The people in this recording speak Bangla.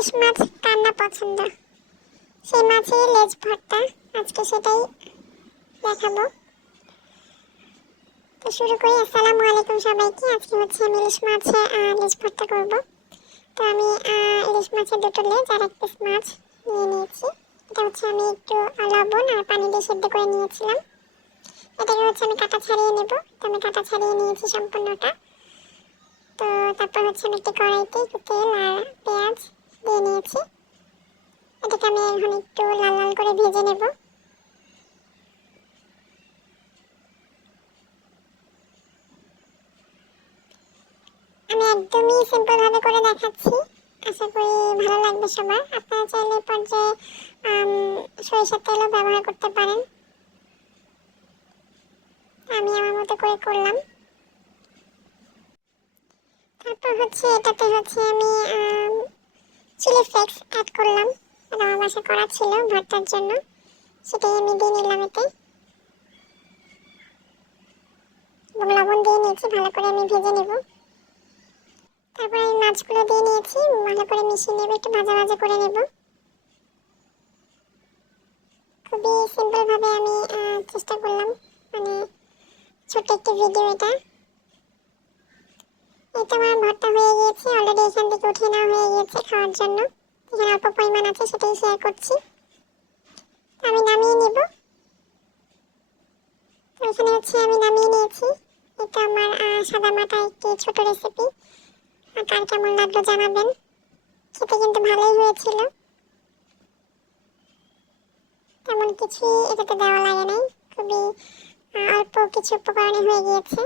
ইলিশ মাছ কার না পছন্দ। সেই মাছের লেজ ভর্তা। আজকে সেটাই দেখাবো। তো শুরু করি। আসসালামু আলাইকুম সবাইকে। আজকে হচ্ছে আমি ইলিশ মাছে লেজ ভর্তা করব। তো আমি ইলিশ মাছের দুটো লেজ আর এক পিস মাছ নিয়ে নিয়েছি। এটা হচ্ছে আমি একটু লবণ আর পানি দিয়ে সেদ্ধ করে নিয়েছিলাম। এটাকে হচ্ছে আমি কাটা ছাড়িয়ে নেব। তো আমি কাটা ছাড়িয়ে নিয়েছি সম্পূর্ণটা। তো তারপর হচ্ছে আমি একটি কড়াইতে একটু তেল আর পেঁয়াজ দিয়ে নিয়েছি এটাকে আমি এখন একটু লাল লাল করে ভেজে নেব। আমি একদমই সিম্পল ভাবে করে দেখাচ্ছি। আশা করি ভালো লাগবে সবার। আপনারা চাইলে পর্যায়ে সরিষার তেলও ব্যবহার করতে পারেন। আমি আমার মতো করে করলাম। তারপর হচ্ছে, এটাতে হচ্ছে আমি চিলি ফ্লেক্স অ্যাড করলাম। আমার বাসা করা ছিল ভর্তার জন্য। সেটাই আমি দিয়ে নিলাম এতে। লবণ দিয়ে নিয়েছি, ভালো করে আমি ভেজে নেব। তারপর মাছগুলো দিয়ে নিয়েছি, ভালো করে মিশিয়ে নেব, একটু ভাজা ভাজা করে নেব। খুবই সিম্পল ভাবে আমি চেষ্টা করলাম মানে ছোট্ট একটি ভিডিও এটা। এটা আমার ভর্তা হয়ে গিয়েছে অলরেডি এখান থেকে উঠিয়ে নেওয়া হয়ে গিয়েছে খাওয়ার জন্য। এখানে অল্প পরিমাণ আছে সেটাই শেয়ার করছি। আমি নামিয়ে নেব। এখানে হচ্ছে আমি নামিয়ে নিয়েছি। এটা আমার সাদা মাটা একটি ছোট রেসিপি কার কেমন লাগল জানাবেন। খেতে কিন্তু ভালোই হয়েছিল। তেমন কিছুই এটাতে দেওয়া লাগে নাই। খুবই অল্প কিছু উপকরণে হয়ে গিয়েছে।